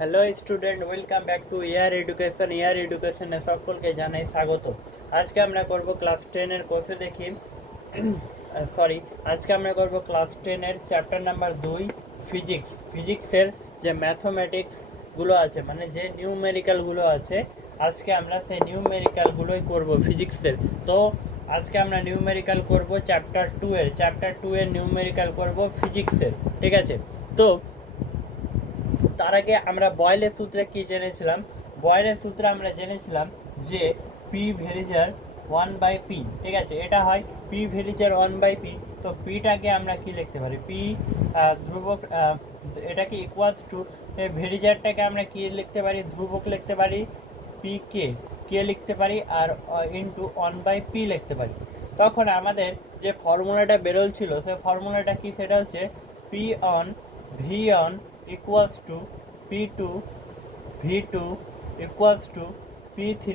Hello student welcome back to air education air এডুকেশনে সকলকে জানাই স্বাগত। আজকে আমরা করব ক্লাস টেনের কোর্সে দেখি। সরি আজকে আমরা করব ক্লাস টেনের চ্যাপ্টার নাম্বার দুই ফিজিক্স ফিজিক্সের যে ম্যাথমেটিক্সগুলো আছে মানে যে নিউমেরিক্যালগুলো আছে, আজকে আমরা সেই নিউমেরিক্যালগুলোই করব ফিজিক্সের তো আজকে আমরা নিউমেরিক্যাল করব চ্যাপ্টার টু এর। চ্যাপ্টার টু এর নিউমেরিক্যাল করব ফিজিক্সের ঠিক আছে? তো তার আগে আমরা বয়েলের সূত্রে কি জেনেছিলাম? বয়েলের সূত্রে আমরা জেনেছিলাম যে P varies as one by P ঠিক আছে? এটা হয় P varies as one by P তো পিটাকে আমরা কি লিখতে পারি? পি ধ্রুবক এটাকে ইকুয়ালস টু ভেরিজারটাকে আমরা কি লিখতে পারি? ধ্রুবক লিখতে পারি পি কে কে লিখতে পারি আর ইন্টু ওয়ান বাই পি লিখতে পারি। তখন আমাদের যে ফর্মুলাটা বেরোল ছিল সেই ফর্মুলাটা কি? সেটা হচ্ছে P one V one equals to P2 V2 equals to P3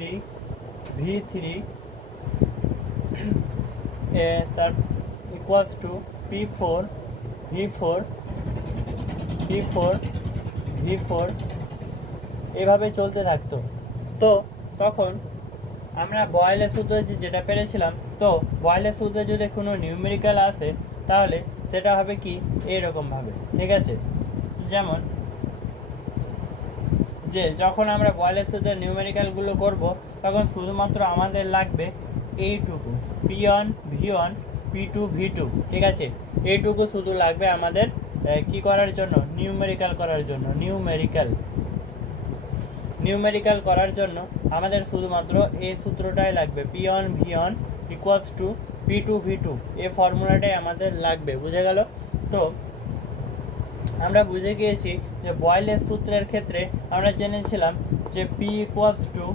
V3 এ তার equals to P4 V4 P4 V4 এভাবে চলতে থাকতো। তো তখন আমরা বয়েলের সূত্রে যেটা পেরেছিলাম, তো বয়েলের সূত্রে যদি কোনো নিউমেরিক্যাল আসে, তাহলে সেটা হবে কি? এরকমভাবে, ঠিক আছে? যেমন, যে যখন আমরা বয়েলের সূত্রে নিউমেরিক্যালগুলো করব, তখন শুধুমাত্র আমাদের লাগবে এইটুকু P one V one P two V two ঠিক আছে? এইটুকু শুধু লাগবে আমাদের কি করার জন্য? নিউমেরিক্যাল করার জন্য নিউমেরিক্যাল নিউমেরিক্যাল করার জন্য আমাদের শুধুমাত্র এই সূত্রটাই লাগবে P one V one equals to P two V two এই ফর্মুলাটাই আমাদের লাগবে, বুঝে গেল? তো আমরা বুঝে গিয়েছি যে বয়েলের সূত্রের ক্ষেত্রে আমরা জেনেছিলাম যে P equals to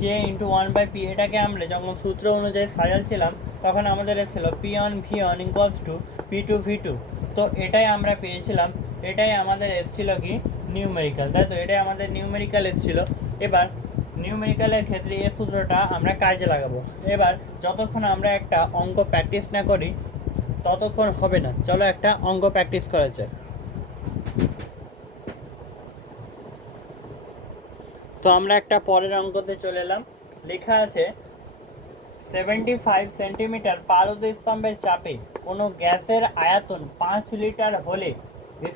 K into one by P এটাকে আমরা যখন সূত্র অনুযায়ী সাজাচ্ছিলাম, তখন আমাদের এসেছিল P one V one equals to P two V two তো এটাই আমরা পেয়েছিলাম, এটাই আমাদের এসেছিল কি? নিউমেরিক্যাল তাই তো? এটাই আমাদের নিউমেরিক্যাল এসেছিল। এবার নিউমেরিক্যালের ক্ষেত্রে এই সূত্রটা আমরা কাজে লাগাবো। এবার যতক্ষণ আমরা একটা অঙ্ক প্র্যাকটিস না করি, ততক্ষণ হবে না। চলো একটা অঙ্ক প্র্যাকটিস করা যাক। তো আমরা একটা পরের অঙ্কতে চলে এলাম। লেখা আছে, সেভেন্টি ফাইভ সেন্টিমিটার স্তম্ভের চাপে কোনো গ্যাসের আয়তন পাঁচ লিটার হলে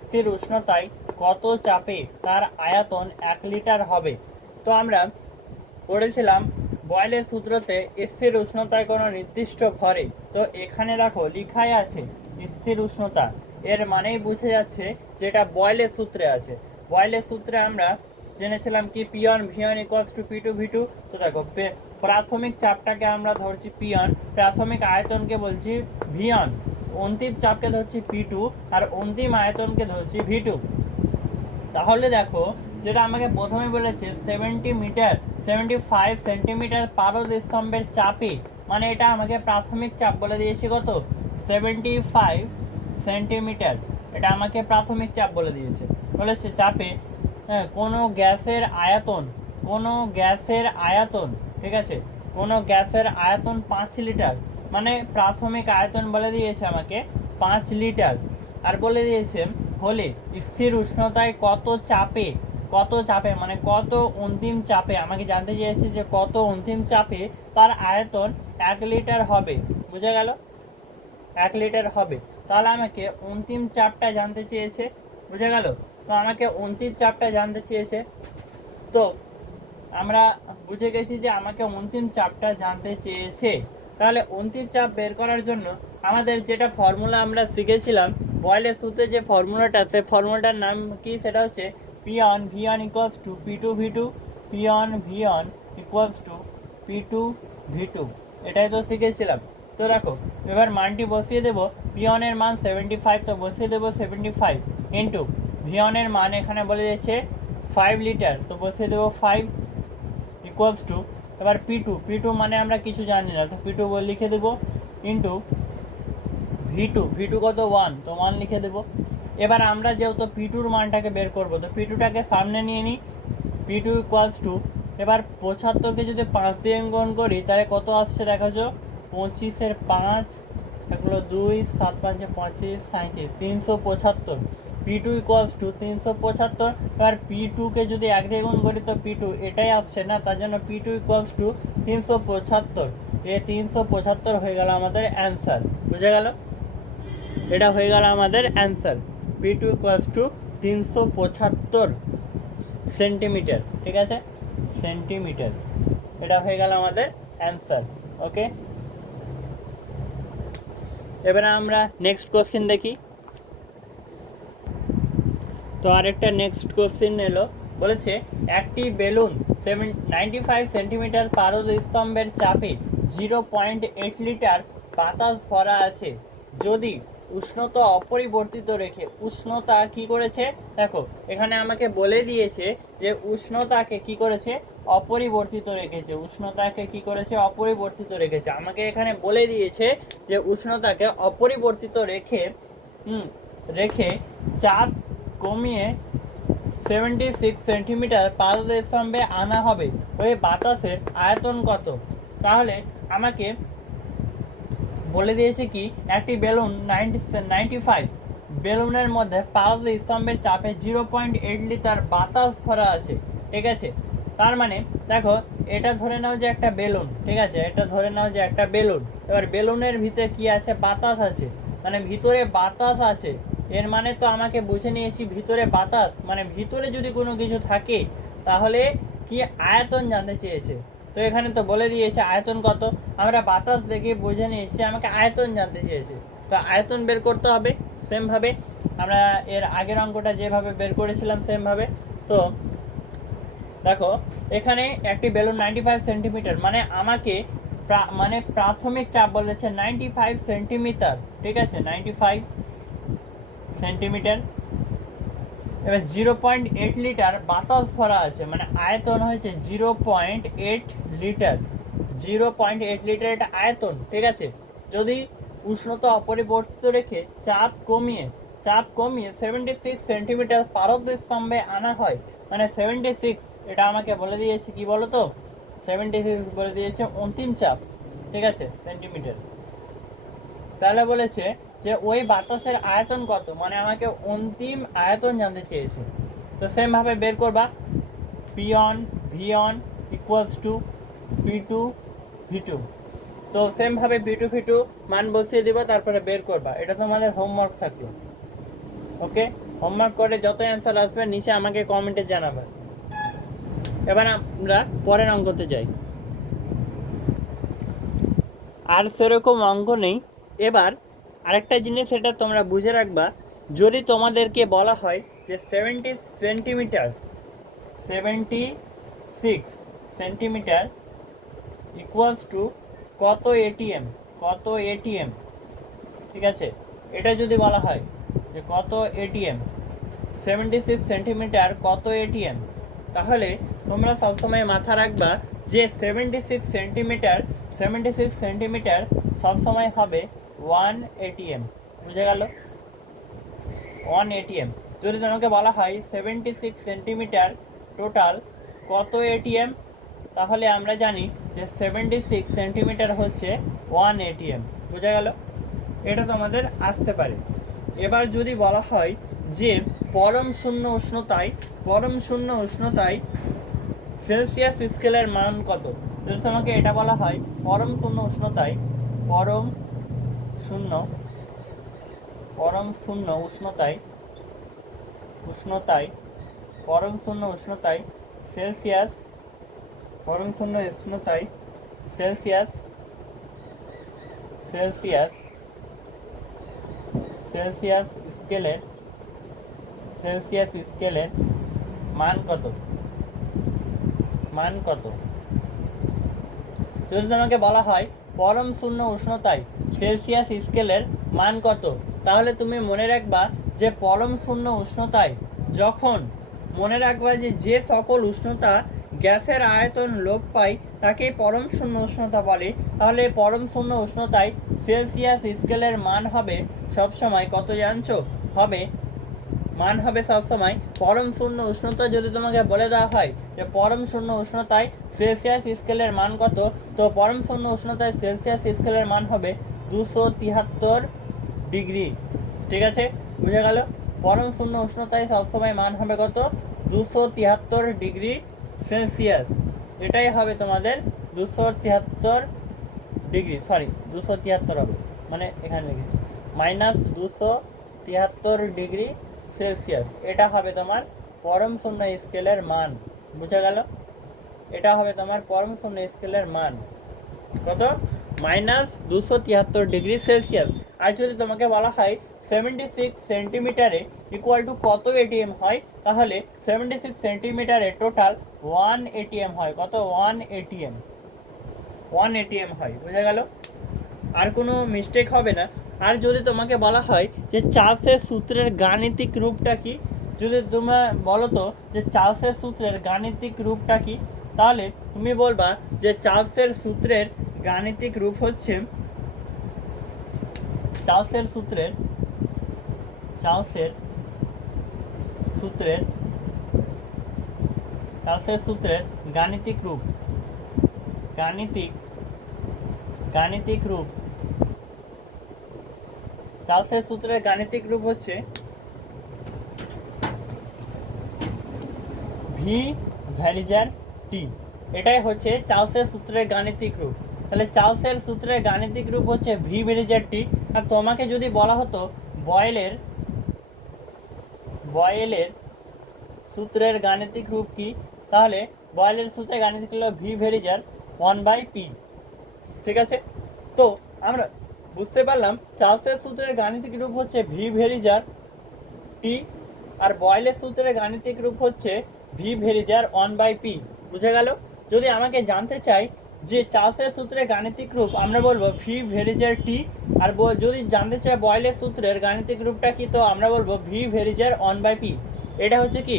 স্থির উষ্ণতায় কত চাপে তার আয়তন এক লিটার হবে? তো আমরা পড়েছিলাম বয়েলের সূত্রতে স্থির উষ্ণতায় কোনো নির্দিষ্ট ভরে। তো এখানে দেখো লিখাই আছে স্থির উষ্ণতা। এর মানেই বুঝে যাচ্ছে যেটা বয়েলের সূত্রে আছে। বয়েলের সূত্রে আমরা জেনেছিলাম কি P one V one equals to P two V two তো দেখো প্রাথমিক চাপটাকে আমরা ধরছি পি ওয়ান প্রাথমিক আয়তনকে বলছি ভি ওয়ান অন্তিম চাপকে ধরছি পি টু আর অন্তিম আয়তনকে ধরছি ভি টু তাহলে দেখো, যেটা আমাকে প্রথমে বলেছে seventy metre seventy five centimetre পারদ স্তম্ভের চাপে মানে এটা আমাকে প্রাথমিক চাপ বলে দিয়েছে কত? সেভেন্টি ফাইভ সেন্টিমিটার এটা আমাকে প্রাথমিক চাপ বলে দিয়েছে। বলেছে চাপে হ্যাঁ কোনো গ্যাসের আয়তন, কোনো গ্যাসের আয়তন, ঠিক আছে? কোনো গ্যাসের আয়তন পাঁচ লিটার মানে প্রাথমিক আয়তন বলে দিয়েছে আমাকে, পাঁচ লিটার। আর বলে দিয়েছে, হলে স্থির উষ্ণতায় কত চাপে কত চাপে মানে কত অন্তিম চাপে, আমাকে জানতে চেয়েছে যে কত অন্তিম চাপে তার আয়তন এক লিটার হবে, বুঝে গেল? এক লিটার হবে। তাহলে আমাকে অন্তিম চাপটা জানতে চেয়েছে, বুঝে গেল? তো আমাকে অন্তিম চাপটা জানতে চেয়েছে। তো আমরা বুঝে গেছি যে আমাকে অন্তিম চাপটা জানতে চেয়েছে। তাহলে অন্তিম চাপ বের করার জন্য আমাদের যেটা ফর্মুলা আমরা শিখেছিলাম বয়েলের সূত্রে যে ফর্মুলাটা সে ফর্মুলাটার নাম কি? সেটা হচ্ছে P one V one equals to P two V two P one V one equals to P two V two এটাই তো শিখেছিলাম। তো দেখো, এবার মানটি বসিয়ে দেবো। পিয়নের মান সেভেন্টি ফাইভ তো বসিয়ে দেবো সেভেন্টি ফাইভ ইন্টু ভিয়নের মান এখানে বলে দিয়েছে ফাইভ লিটার তো বসিয়ে দেবো ফাইভ ইকুয়ালস টু এবার পি টু পি টু মানে আমরা কিছু জানি না, তো পি টু লিখে দেবো into V two V two কত ওয়ান তো ওয়ান লিখে দেবো। এবার আমরা যেহেতু পি টুর মানটাকে বের করব, তো পি টুটাকে সামনে নিয়ে নিই পি টু ইকুয়ালস টু এবার পঁচাত্তরকে যদি পাঁচ দিয়ে অঙ্কন করি, তাহলে কত আসছে দেখাছো পঁচিশের পাঁচ এগুলো দুই, সাত পাঁচে পঁয়ত্রিশ সাঁত্রিশ তিনশো পঁচাত্তর। পি টু ইকুয়ালস টু তিনশো পঁচাত্তর। এবার পি টুকে যদি এক দিয়ে গুণ করি, তো পি টু এটাই আসছে না, তার জন্য পি টু ইকুয়ালস টু তিনশো পঁচাত্তর। এ তিনশো পঁচাত্তর হয়ে গেল আমাদের অ্যান্সার বুঝে গেল? এটা হয়ে গেল আমাদের answer P two equals to তিনশো পঁচাত্তর সেন্টিমিটার ঠিক আছে? সেন্টিমিটার এটা হয়ে গেল আমাদের অ্যান্সার ওকে এবারে আমরা নেক্সট কোশ্চেন দেখি। তো আরেকটা নেক্সট কোশ্চেন এলো। বলেছে, একটি balloon seven ninety five centimetre পারদ স্তম্ভের চাপে জিরো পয়েন্ট এইট লিটার বাতাস ভরা আছে। যদি উষ্ণতা অপরিবর্তিত রেখে, উষ্ণতা কি করেছে? দেখো, এখানে আমাকে বলে দিয়েছে যে উষ্ণতাকে কি করেছে? অপরিবর্তিত রেখেছে। উষ্ণতাকে কি করেছে? অপরিবর্তিত রেখেছে। আমাকে এখানে বলে দিয়েছে যে উষ্ণতাকে অপরিবর্তিত রেখে রেখে চাপ কমিয়ে সেভেন্টি সিক্স সেন্টিমিটার পারদ স্তম্ভে আনা হবে ওই বাতাসের আয়তন কত? তাহলে আমাকে বলে দিয়েছে কি, একটি বেলুন নাইনটি নাইনটি ফাইভ বেলুনের মধ্যে পারদ স্তম্ভের চাপে জিরো পয়েন্ট এইট লিটার বাতাস ভরা আছে, ঠিক আছে? তার মানে দেখো, এটা ধরে নাও যে একটা বেলুন, ঠিক আছে? এটা ধরে নাও যে একটা বেলুন। এবার বেলুনের ভিতরে কি আছে? বাতাস আছে। মানে ভিতরে বাতাস আছে। এর মানে তো আমাকে বুঝে নিয়েছি ভিতরে বাতাস মানে ভিতরে যদি কোনো কিছু থাকে, তাহলে কি আয়তন জানতে চেয়েছে? তো এখানে তো বলে দিয়েছে আয়তন কত? আমরা বাতাস দেখে বুঝে নিয়ে এসেছি আমাকে আয়তন জানতে চেয়েছে। তো আয়তন বের করতে হবে সেমভাবে। আমরা এর আগের অঙ্কটা যেভাবে বের করেছিলাম সেমভাবে। তো দেখো, এখানে একটি বেলুন নাইনটি ফাইভ সেন্টিমিটার মানে আমাকে মানে প্রাথমিক চাপ বলেছে নাইনটি ফাইভ সেন্টিমিটার ঠিক আছে? নাইনটি ফাইভ সেন্টিমিটার এবার জিরো পয়েন্ট এইট লিটার বাতাস ভরা আছে মানে আয়তন হয়েছে zero point eight litre zero point eight litre এটা আয়তন, ঠিক আছে? যদি উষ্ণতা অপরিবর্তিত রেখে চাপ কমিয়ে চাপ কমিয়ে সেভেন্টি সিক্স সেন্টিমিটার পারদ স্তম্ভে আনা হয় মানে সেভেন্টি সিক্স এটা আমাকে বলে দিয়েছে কি বলো তো সেভেন্টি সিক্স বলে দিয়েছে অন্তিম চাপ, ঠিক আছে? সেন্টিমিটার তাহলে বলেছে যে ওই বাতাসের আয়তন কত? মানে আমাকে অন্তিম আয়তন জানতে চেয়েছে। তো সেম ভাবে বের করবা। P one V one equals to P two V two তো সেম ভাবে পি টু ভি টু মান বসিয়ে দিবা, তারপরে বের করবা। এটা তোমাদের হোমওয়ার্ক থাকল। ওকে হোমওয়ার্ক করে যত অ্যান্সার আসবে, নিচে আমাকে কমেন্টে জানাবে। এবার আমরা পরের অঙ্কতে যাই। আর সেরকম অঙ্ক নেই। এবার আরেকটা জিনিস এটা তোমরা বুঝে রাখবা, যদি তোমাদেরকে বলা হয় যে seventy centimetre seventy six centimetre equals to কত এটিএম কত এটিএম ঠিক আছে? এটা যদি বলা হয় যে কত এটিএম সেভেন্টি সিক্স সেন্টিমিটার কত এটিএম তাহলে তোমরা সবসময় মাথা রাখবা যে seventy six centimetre seventy six centimetre সবসময় হবে ওয়ান এটিএম বুঝে গেল? ওয়ান এটিএম যদি তোমাকে বলা হয় সেভেন্টি সিক্স সেন্টিমিটার টোটাল কত এটিএম তাহলে আমরা জানি যে সেভেন্টি সিক্স সেন্টিমিটার হচ্ছে ওয়ান এটিএম বুঝে গেল? এটা তোমাদের আসতে পারে। এবার যদি বলা হয় যে পরম শূন্য উষ্ণতায়, পরম শূন্য উষ্ণতায় সেলসিয়াস স্কেলের মান কত? যদি তোমাকে এটা বলা হয় পরম শূন্য উষ্ণতায়, পরম শূন্য, পরম শূন্য উষ্ণতায় উষ্ণতায়, পরম শূন্য উষ্ণতায় সেলসিয়াস, পরম শূন্য উষ্ণতায় সেলসিয়াস সেলসিয়াস সেলসিয়াস স্কেলের সেলসিয়াস স্কেলের মান কত? মান কত? যদি তোমাকে বলা হয় পরম শূন্য উষ্ণতায় সেলসিয়াস স্কেলের মান কত? তাহলে তুমি মনে রাখবা যে পরম শূন্য উষ্ণতায় যখন মনে রাখবা যে যে সকল উষ্ণতা গ্যাসের আয়তন লোপ পায় তাকে পরম শূন্য উষ্ণতা বলে। তাহলে পরম শূন্য উষ্ণতায় সেলসিয়াস স্কেলের মান হবে সবসময় কত জানছো? হবে, মান হবে সবসময় পরম শূন্য উষ্ণতা যদি তোমাকে বলে দেওয়া হয় যে পরম শূন্য উষ্ণতায় সেলসিয়াস স্কেলের মান কত, তো পরম শূন্য উষ্ণতায় সেলসিয়াস স্কেলের মান হবে দুশো তিয়াত্তর ডিগ্রি। ঠিক আছে? বুঝে গেল? পরম শূন্য উষ্ণতায় সবসময় মান হবে কত? দুশো তিয়াত্তর ডিগ্রি সেলসিয়াস। এটাই হবে তোমাদের দুশো তিয়াত্তর ডিগ্রি সরি দুশো তিয়াত্তর হবে। মানে এখানে লিখেছি মাইনাস দুশো তিয়াত্তর ডিগ্রি সেলসিয়াস। এটা হবে তোমার পরম শূন্য স্কেলের মান। বুঝা গেল? এটা হবে তোমার পরম শূন্য স্কেলের মান। কত? মাইনাস দুশো তিয়াত্তর ডিগ্রি সেলসিয়াস। আর যদি তোমাকে বলা হয় সেভেন্টি সিক্স সেন্টিমিটারে ইকুয়াল টু কত এটিএম হয়, তাহলে সেভেন্টি সিক্স সেন্টিমিটারে টোটাল ওয়ান এটিএম হয়। কত? ওয়ান এটিএম ওয়ান এটিএম হয়। বুঝা গেল? আর কোনো মিস্টেক হবে না। আর যদি তোমাকে বলা হয় যে চার্লসের সূত্রের গাণিতিক রূপটা কি, যদি তোমরা বলো তো যে চার্লসের সূত্রের গাণিতিক রূপটা কি, তাহলে তুমি বলবা যে চার্লসের সূত্রের গাণিতিক রূপ হচ্ছে চার্লসের সূত্রের চার্লসের সূত্রের চার্লসের সূত্রের গাণিতিক রূপ, গাণিতিক গাণিতিক রূপ। চার্লসের সূত্রের গাণিতিক রূপ হচ্ছে ভি ভ্যারিজার টি। এটাই হচ্ছে চার্লসের সূত্রের গাণিতিক রূপ। তাহলে চার্লসের সূত্রের গাণিতিক রূপ হচ্ছে ভি ভ্যারিজার টি আর তোমাকে যদি বলা হতো, বয়েলের বয়েলের সূত্রের গাণিতিক রূপ কি? তাহলে বয়েলের সূত্রের গাণিতিক হলো V varies as one by P ঠিক আছে? তো আমরা বুঝতে পারলাম চার্লসের সূত্রের গাণিতিক রূপ হচ্ছে ভি ভেরিজার টি আর বয়েলের সূত্রের গাণিতিক রূপ হচ্ছে V varies as one by P বুঝে গেল? যদি আমাকে জানতে চাই যে চার্লসের সূত্রের গাণিতিক রূপ, আমরা বলব ভি ভেরিজার টি। আর যদি জানতে চাই বয়েলের সূত্রের গাণিতিক রূপটা কি, তো আমরা বলব V varies as one by P. এটা হচ্ছে কি?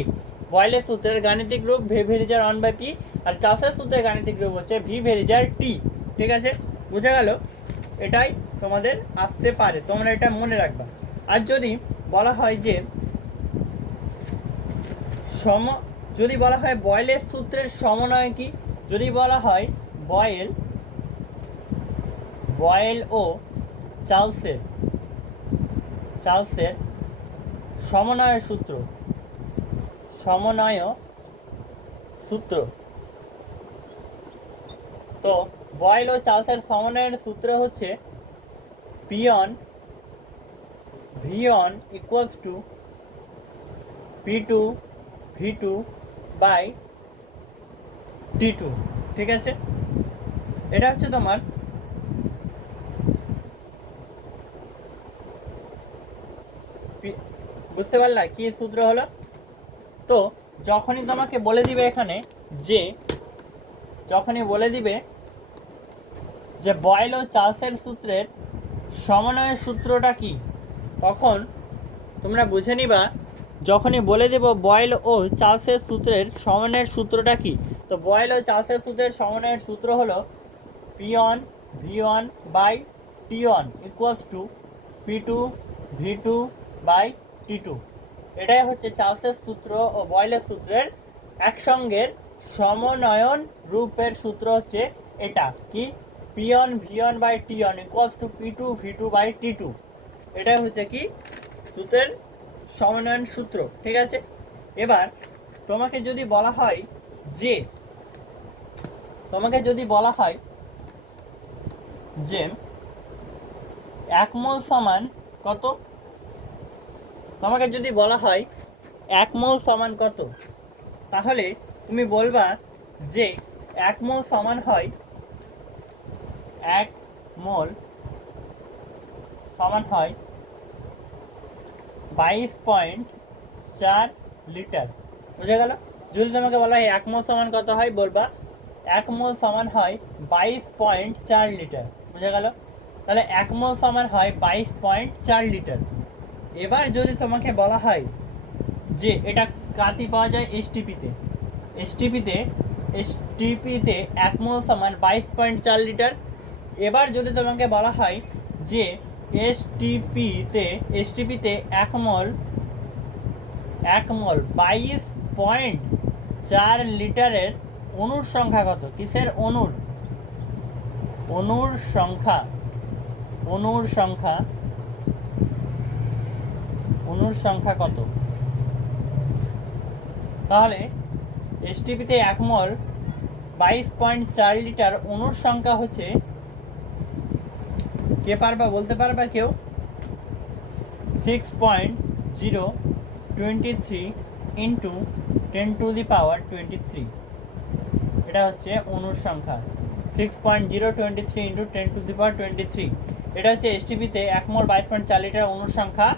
বয়েলের সূত্রের গাণিতিক রূপ, V varies as one by P. আর চার্লসের সূত্রের গাণিতিক রূপ হচ্ছে ভি ভেরিজার টি। ঠিক আছে? বুঝে গেল? এটাই তোমাদের আসতে পারে। তোমরা এটা মনে রাখবা। আর যদি বলা হয় যে সম যদি বলা হয় বয়েলের সূত্রের সমন্বয় কি? যদি বলা হয় বয়েল বয়েল ও চার্লসের চার্লসের সমন্বয় সূত্র সমন্বয় সূত্র। তো বয়েল ও চার্লসের সমন্বয়ের সূত্র হচ্ছে P one V one equals to P two, V two by T two, ঠিক আছে? এটা হচ্ছে তোমার বুঝতে পারলা কি সূত্র হলো? তো যখনই তোমাকে বলে দিবে এখানে যে, যখনই বলে দিবে যে বয়েল ও চার্লসের সূত্রের সমন্বয়ের সূত্রটা কি, তখন তোমরা বুঝে নিবা যখনই বলে দেব বয়েল ও চার্লসের সূত্রের সমন্বয়ের সূত্রটা কি। তো বয়েল ও চার্লসের সূত্রের সমন্বয়ের সূত্র হলো P one V one by T one equals to P two V two by T two এটাই হচ্ছে চার্লসের সূত্র ও বয়েলের সূত্রের একসঙ্গের সমনয়ন রূপের সূত্র হচ্ছে এটা। কি? P one V one by T one equals to P two V two by T two এটাই হচ্ছে কি? সূত্রের সমন্বয়ন সূত্র, ঠিক আছে? এবার তোমাকে যদি বলা হয় যে, তোমাকে যদি বলা হয় যে এক মোল সমান কত? তোমাকে যদি বলা হয় এক মোল সমান কত, তাহলে তুমি বলবা যে এক মোল সমান হয় এক মোল সমান হয় বাইশ পয়েন্ট চার লিটার। বুঝে গেল? যদি তোমাকে বলা হয় এক মোল সমান কত হয়, বলবা এক মোল সমান হয় বাইশ পয়েন্ট চার লিটার। বুঝে গেল? তাহলে এক মোল সমান হয় বাইশ পয়েন্ট চার লিটার। এবার যদি তোমাকে বলা হয় যে এটা কাতি পাওয়া যায় এসটিপিতে এসটিপিতে এসটিপিতে এক মোল সমান বাইশ পয়েন্ট চার লিটার। এবার যদি তোমাকে বলা হয় যে এসটিপিতে এসটিপিতে এক মল এক মল বাইশ পয়েন্ট চার লিটারের অণুর সংখ্যা কত? কিসের অণুর অণুর সংখ্যা অণুর সংখ্যা অণুর সংখ্যা কত? তাহলে এসটিপিতে এক মল বাইশ পয়েন্ট চার লিটার অণুর সংখ্যা হচ্ছে কে পারবা বলতে পারবা কেউ? Six point zero twenty three into ten to the power twenty three এটা হচ্ছে অণুর সংখ্যা। Six point zero twenty three into ten to the power twenty three এটা হচ্ছে এসটিপিতে এক মোল বাইশ পয়েন্ট চার litre অনুসংখ্যা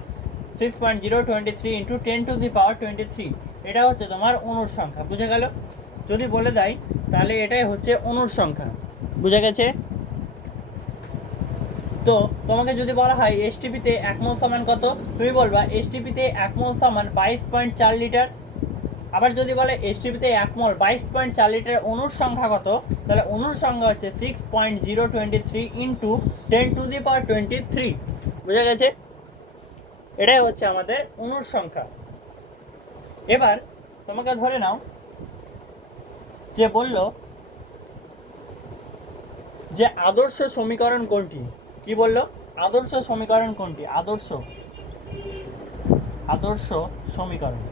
six point zero twenty three into ten to the power twenty three এটা হচ্ছে তোমার অণুর সংখ্যা বুঝে গেল? যদি বলে দেয়, তাহলে এটাই হচ্ছে অণুর সংখ্যা বুঝে গেছে? তো তোমাকে যদি বলা হয় এসটিপিতে এক মোল সমান কত, তুমি বলবা এসটিপিতে এক মোল সমান বাইশ পয়েন্ট চার লিটার আবার যদি বলে এসটিপিতে এক মোল বাইশ পয়েন্ট চার লিটার অণুর সংখ্যা কত? তাহলে অনুর সংখ্যা হচ্ছে six point zero twenty three into ten to the power twenty three বুঝা গেছে? এটাই হচ্ছে আমাদের অনুর সংখ্যা। এবার তোমাকে ধরে নাও, যে বলল যে আদর্শ সমীকরণ কোনটি? কি বলল? আদর্শ সমীকরণ কোনটি? আদর্শ। আদর্শ সমীকরণ।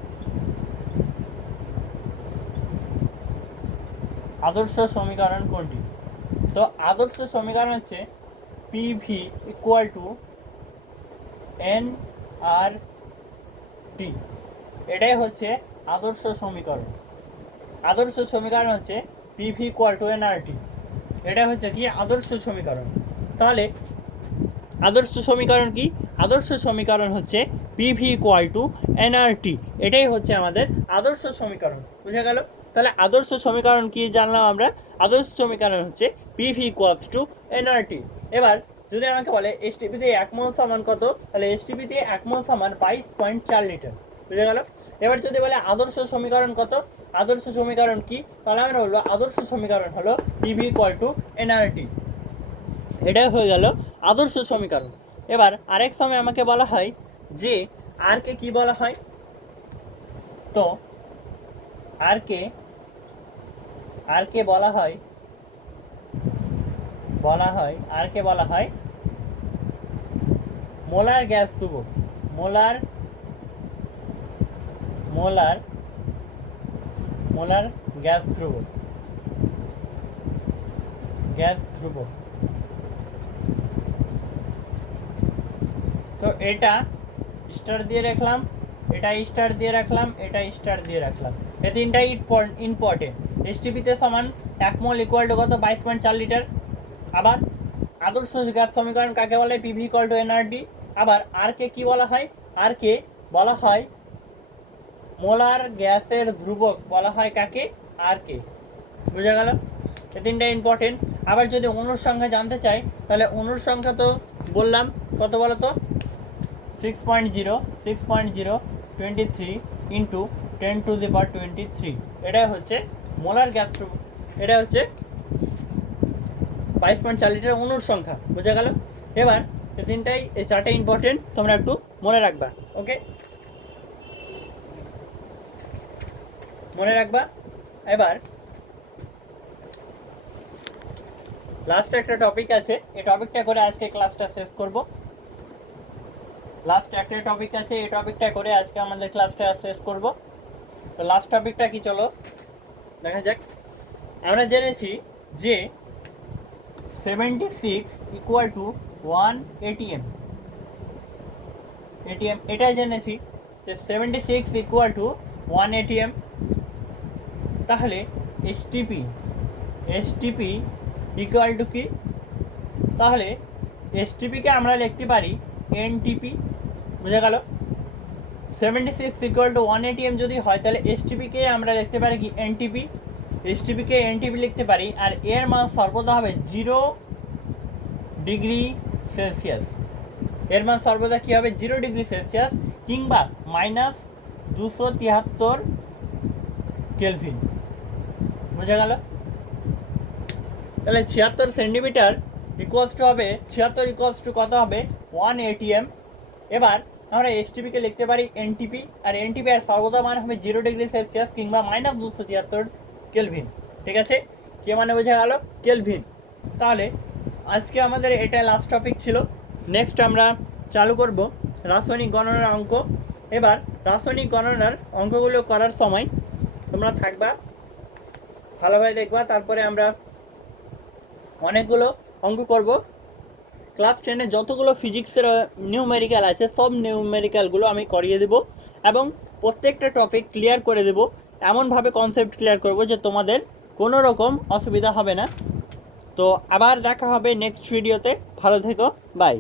আদর্শ সমীকরণ কোনটি? তো আদর্শ সমীকরণ হচ্ছে PV equal to N R T এটাই হচ্ছে আদর্শ সমীকরণ। আদর্শ সমীকরণ হচ্ছে PV equal to N R T এটা হচ্ছে কি? আদর্শ সমীকরণ। তাহলে আদর্শ সমীকরণ কি? আদর্শ সমীকরণ হচ্ছে পিভি ইকুয়াল টু এনআরটি এটাই হচ্ছে আমাদের আদর্শ সমীকরণ। বুঝে গেল? তাহলে আদর্শ সমীকরণ কি জানলাম আমরা? আদর্শ সমীকরণ হচ্ছে পিভি ইকুয়ালস টু এনআরটি এবার যদি আমাকে বলে এসটিপিতে এক মোল সমান কত? তাহলে এসটিপিতে এক মোল সমান বাইশ পয়েন্ট চার লিটার। বুঝে গেল? এবার যদি বলে আদর্শ সমীকরণ কত? আদর্শ সমীকরণ কি? তাহলে আমরা বলব আদর্শ সমীকরণ হলো পিভি ইকুয়াল টু এনআরটি এটাই হয়ে গেল আদর্শ সমীকরণ। এবার আরেক সময় আমাকে বলা হয় যে আর কে কি বলা হয়? তো আর কে আর কে বলা হয়? বলা হয়। আর কে বলা হয়? মোলার গ্যাস ধ্রুবক মোলার মোলার মোলার গ্যাস ধ্রুবক গ্যাস ধ্রুবক তো এটা স্টার দিয়ে রাখলাম, এটা স্টার দিয়ে রাখলাম, এটা স্টার দিয়ে রাখলাম। এই তিনটাই ইম্পর্টেন্ট এসটিপিতে সমান এক মোল ইকুয়াল টু কত? বাইশ পয়েন্ট চার লিটার আবার আদর্শ গ্যাস সমীকরণ কাকে বলে? পিভি ইকুয়াল টু এনআরডি আবার আর কে কি বলা হয়? আর কে বলা হয় মোলার গ্যাসের ধ্রুবক বলা হয় কাকে? আর কে বুঝা গেল? এই তিনটা ইম্পর্টেন্ট আবার যদি অনুর সংখ্যা জানতে চাই, তাহলে অনুর সংখ্যা তো বললাম। কত বলো তো? Six point zero six point zero twenty three into ten to the power twenty three এটাই হচ্ছে মোলার গ্যাস এটা হচ্ছে বাইশ পয়েন্ট চার লিটার অনুর সংখ্যা, বোঝা গেল? এবার এই তিনটাই, এই চারটে ইম্পর্টেন্ট তোমরা একটু মনে রাখবা ওকে মনে রাখবা? এবার লাস্ট একটা টপিক আছে, এই টপিকটা করে আজকে ক্লাসটা শেষ করব। লাস্ট একটা টপিক আছে, এই টপিকটা করে আজকে আমাদের ক্লাসটা শেষ করব। তো লাস্ট টপিকটা কি চলো? দেখা যাক। আমরা জেনেছি যে seventy six equal to one ATM ATM এটাই জেনেছি যে seventy six equal to one ATM তাহলে এসটিপি এসটিপি ইকুয়াল টু কি? তাহলে এসটিপিকে আমরা লিখতে পারি এনটিপি বুঝা গেল? Seventy six equal to one atm যদি হয়, তাহলে এসটিপিকে আমরা লিখতে পারি কি? এনটিপি এসটিপিকে এনটিপি লিখতে পারি, আর এর মান সর্বদা হবে জিরো ডিগ্রি সেলসিয়াস এর মান সর্বদা কী হবে? জিরো ডিগ্রি সেলসিয়াস কিংবা মাইনাস দুশো তিয়াত্তর কেলভিন বোঝা গেল? তাহলে ছিয়াত্তর সেন্টিমিটার ইকুয়ালস টু হবে, ছিয়াত্তর ইকুয়ালস টু কত হবে? ওয়ান এটিএম এবার আমরা এসটিপিকে লিখতে পারি এনটিপি আর এনটিপি আর সর্বদা মান হবে জিরো ডিগ্রি সেলসিয়াস কিংবা মাইনাস দুশো তিয়াত্তর কেলভিন ঠিক আছে? কে মানে বোঝা গেল? কেলভিন তাহলে আজকে আমাদের এটা লাস্ট টপিক ছিল। নেক্সট আমরা চালু করব রাসায়নিক গণনার অঙ্ক। এবার রাসায়নিক গণনার অঙ্কগুলো করার সময় তোমরা থাকবা, ভালোভাবে দেখবা, তারপরে আমরা অনেকগুলো অঙ্ক করব। ক্লাস টেনে যতগুলো ফিজিক্সের নিউমেরিক্যাল আছে, সব নিউমেরিক্যালগুলো আমি করিয়ে দেব এবং প্রত্যেকটা টপিক ক্লিয়ার করে দেব। এমনভাবে কনসেপ্ট ক্লিয়ার করব যে তোমাদের কোনো রকম অসুবিধা হবে না। তো আবার দেখা হবে নেক্সট ভিডিওতে ভালো থেকো। বাই